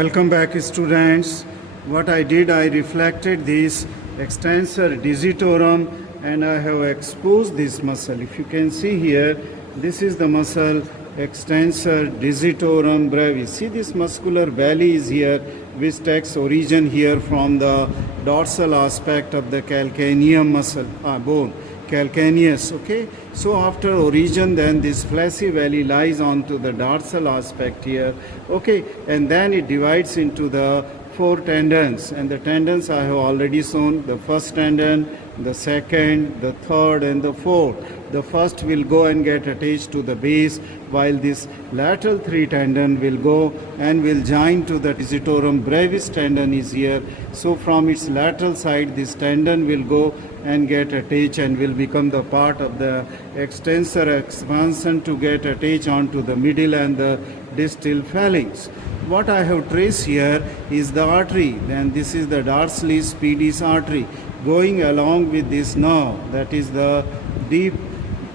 Welcome back, students. What I did, I reflected this extensor digitorum and I have exposed this muscle. If you can see here, this is the muscle extensor digitorum brevis. See, this muscular belly is here, which takes origin here from the dorsal aspect of the calcaneum muscle, bone. Calcaneus, okay. So after origin, then this fleshy valley lies onto the dorsal aspect here, okay, and then it divides into the four tendons, and the tendons I have already shown: the first tendon, the second, the third, and the fourth. The first will go and get attached to the base, while this lateral three tendon will go and will join to the digitorum brevis tendon is here. So from its lateral side, this tendon will go and get attached and will become the part of the extensor expansion to get attached onto the middle and the distal phalanx. What I have traced here is the artery. Then this is the dorsalis pedis artery going along with this nerve, that is the deep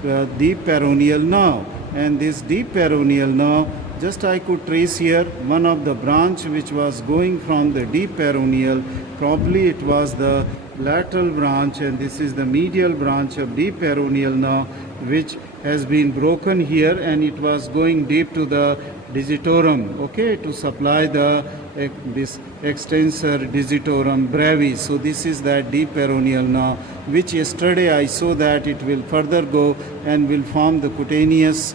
peroneal nerve. And this deep peroneal nerve, just I could trace here one of the branch which was going from the deep peroneal. Probably it was the lateral branch, and this is the medial branch of deep peroneal nerve, which has been broken here, and it was going deep to the digitorum, okay, to supply the this extensor digitorum brevis. So this is that deep peroneal nerve, which yesterday I saw that it will further go and will form the cutaneous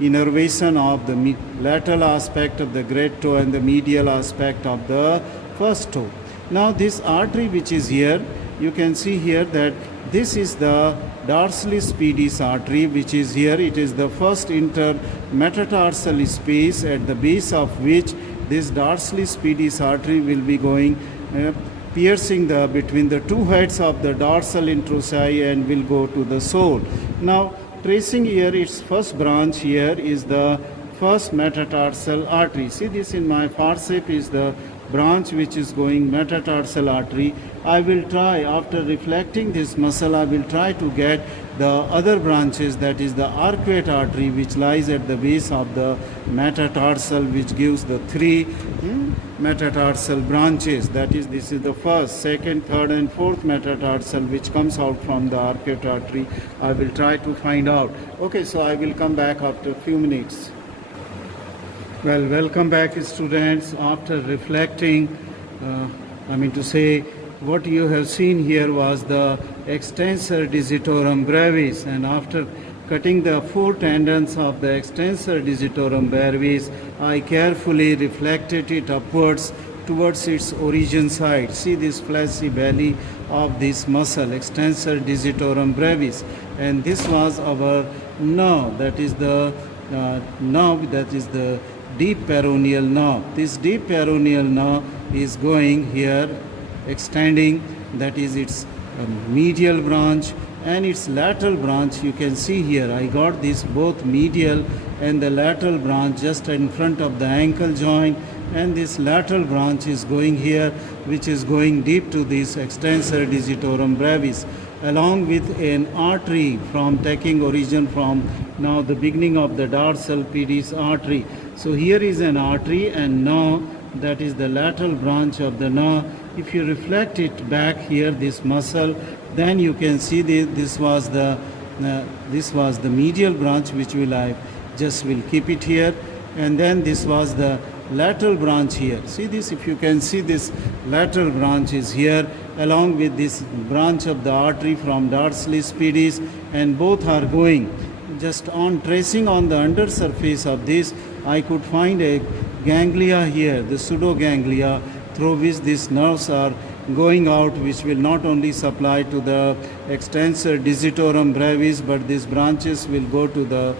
innervation of the lateral aspect of the great toe and the medial aspect of the first toe. Now this artery which is here, you can see here that this is the dorsalis pedis artery which is here. It is the first intermetatarsal space at the base of which this dorsalis pedis artery will be going piercing the between the two heads of the dorsal introsi and will go to the sole. Now tracing here its first branch here is the first metatarsal artery. See, this in my forceps is the branch which is going metatarsal artery. I will try, after reflecting this muscle, I will try to get the other branches, that is the arcuate artery which lies at the base of the metatarsal, which gives the three metatarsal branches. That is, this is the first, second, third and fourth metatarsal which comes out from the arcuate artery. I will try to find out. Okay, so I will come back after a few minutes. Well, welcome back, students. After reflecting, what you have seen here was the extensor digitorum brevis, and after cutting the four tendons of the extensor digitorum brevis, I carefully reflected it upwards towards its origin side. See this fleshy belly of this muscle, extensor digitorum brevis, and this was our nerve, that is the nerve, that is the deep peroneal nerve. This deep peroneal nerve is going here, extending, that is its medial branch and its lateral branch. You can see here I got this both medial and the lateral branch just in front of the ankle joint, and this lateral branch is going here, which is going deep to this extensor digitorum brevis, along with an artery from taking origin from now the beginning of the dorsal pedis artery. So here is an artery and nerve, that is the lateral branch of the nerve. If you reflect it back here, this muscle, then you can see this was the medial branch, which will keep it here, and then this was the lateral branch here. See this, if you can see, this lateral branch is here along with this branch of the artery from dorsalis pedis, and both are going. Just on tracing on the under surface of this, I could find a ganglia here, the pseudoganglia, through which these nerves are going out, which will not only supply to the extensor digitorum brevis, but these branches will go to the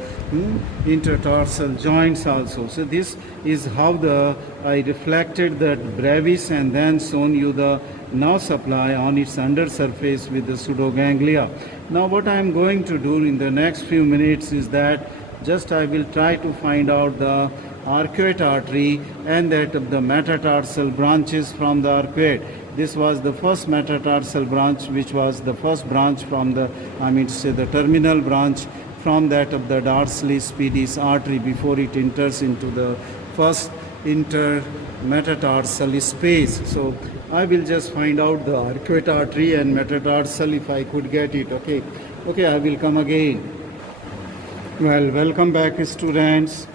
intertarsal joints also. So this is how I reflected that brevis and then shown you the nerve supply on its under surface with the pseudoganglia. Now what I am going to do in the next few minutes is that just I will try to find out the arcuate artery and that of the metatarsal branches from the arcuate. This was the first metatarsal branch, which was the first branch from the, the terminal branch from that of the dorsalis pedis artery before it enters into the first metatarsal space. So I will just find out the arcuate artery and metatarsal if I could get it. Okay, I will come again. Well, welcome back, students.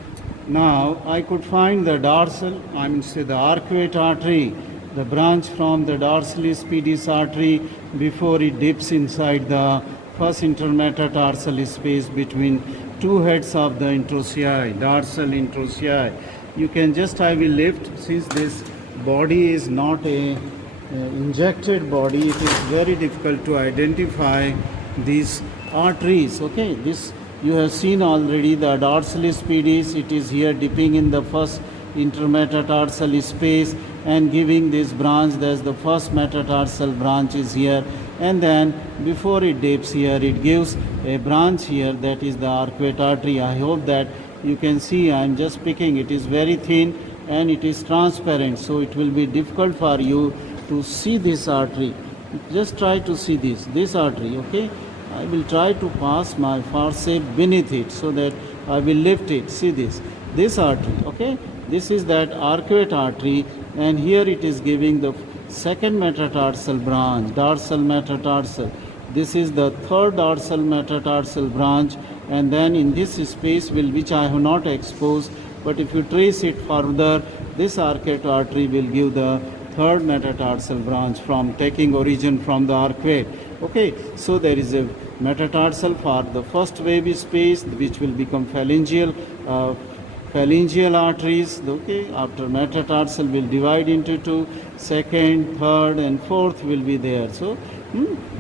Now I could find the dorsal, I mean say the arcuate artery, the branch from the dorsalis pedis artery before it dips inside the first intermetatarsal space between two heads of the introccei, dorsal introccei. You can just, I will lift, since this body is not a injected body, it is very difficult to identify these arteries. Okay, this you have seen already the dorsalis pedis, it is here dipping in the first intermetatarsal space and giving this branch. There's the first metatarsal branch is here, and then before it dips here it gives a branch here, that is the arcuate artery. I hope that you can see, I am just picking, it is very thin and it is transparent, so it will be difficult for you to see this artery. Just try to see this artery. Okay, I will try to pass my forceps beneath it so that I will lift it. See this artery. Okay, this is that arcuate artery, and here it is giving the second metatarsal branch, dorsal metatarsal. This is the third dorsal metatarsal branch, and then in this space which I have not exposed, but if you trace it further, this arcuate artery will give the third metatarsal branch from taking origin from the arcuate. Okay, so there is a metatarsal for the first wave space which will become phalangeal arteries. Okay, after metatarsal will divide into two, second, third and fourth will be there. So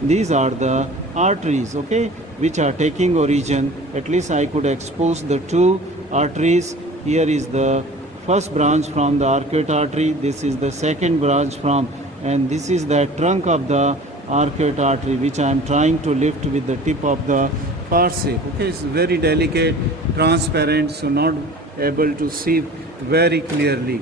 these are the arteries, okay, which are taking origin. At least I could expose the two arteries. Here is the first branch from the arcuate artery, this is the second branch from, and this is the trunk of the arcuate artery which I am trying to lift with the tip of the forceps. Okay, it's very delicate, transparent, so not able to see very clearly.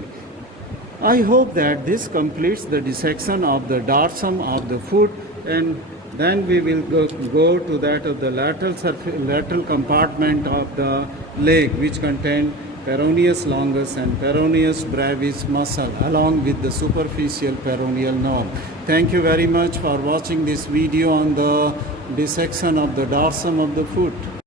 I hope that this completes the dissection of the dorsum of the foot, and then we will go to that of the lateral compartment of the leg, which contain peroneus longus and peroneus brevis muscle along with the superficial peroneal nerve. Thank you very much for watching this video on the dissection of the dorsum of the foot.